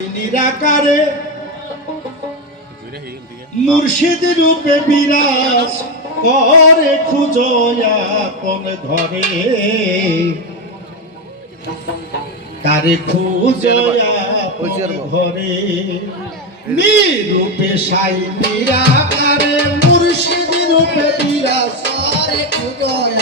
নিরাকারে মুর্শিদ রূপে বিরাজ করে খুঁজয়া কোন ঘরে। তারে খুঁজয়া কোন ঘরে। নিরূপে সাই নিরাকারে মুর্শিদ রূপে বিরাজ ঘরে পুজোয়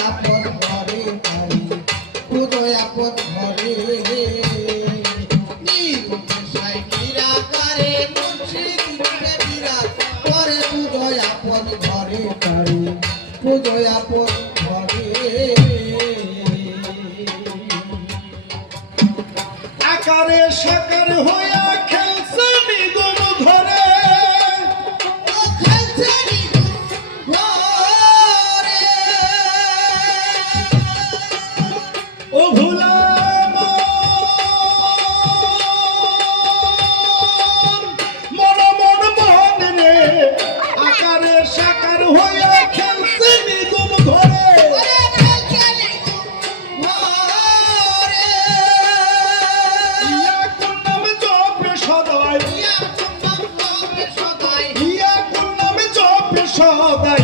পুজোয় ঘরে আপন ঘরে আকারে সাকার হইয়া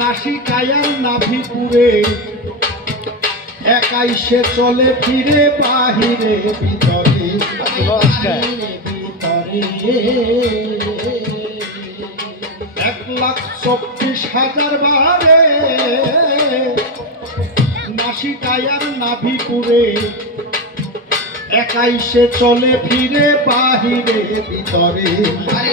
নাসিকায়ার নাভিপুরে একাই সে চলে ফিরে বাহিরে ভিতরে। এক লাখ চব্বিশ হাজার বারে নাসিকায়ার নাভিপুরে একাই সে চলে ফিরে বাহিরে ভিতরে। ওরে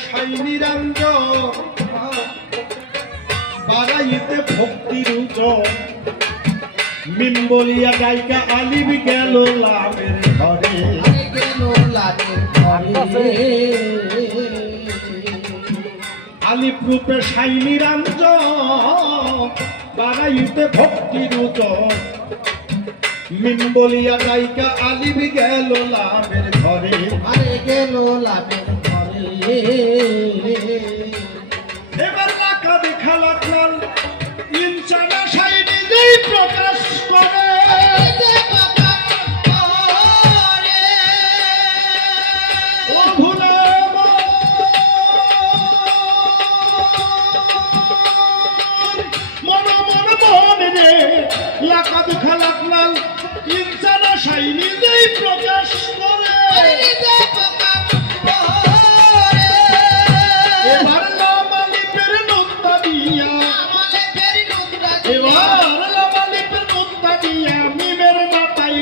রূপে সাই নিরঞ্জন বাড়াইতে ভক্তির উজন মিম বলিয়া গায়িকা আলিফ গেল লাভের ঘরে। আলিফ রূপে সাই নিরঞ্জন বাড়াইতে ভক্তির উজন মিম বলিয়া গায়িকা আলিফ গেল লাভের ঘরে। আরে গেল লাভের ঘরে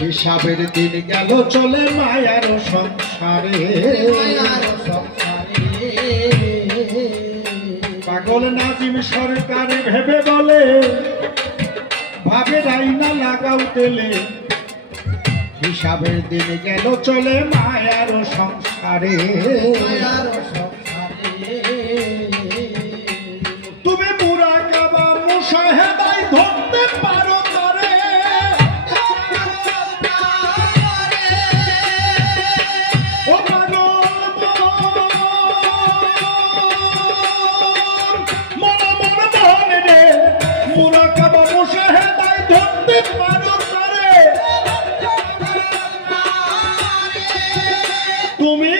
হিসাবের দিন গেল, চলে মায়ার সংসারে। পাগল নাজিম সরকার ভেবে বলে, ভাবে রাইনা লাগাও তেলে। হিসাবের দিন গেল, চলে মায়ার সংসারে মায়ার সংসারে। তুমি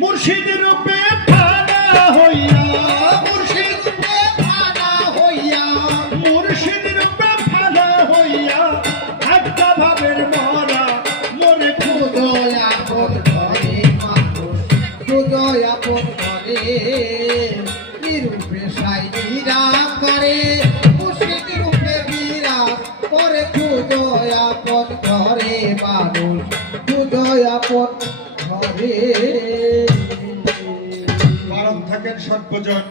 মুর্শিদ রূপে সর্বজন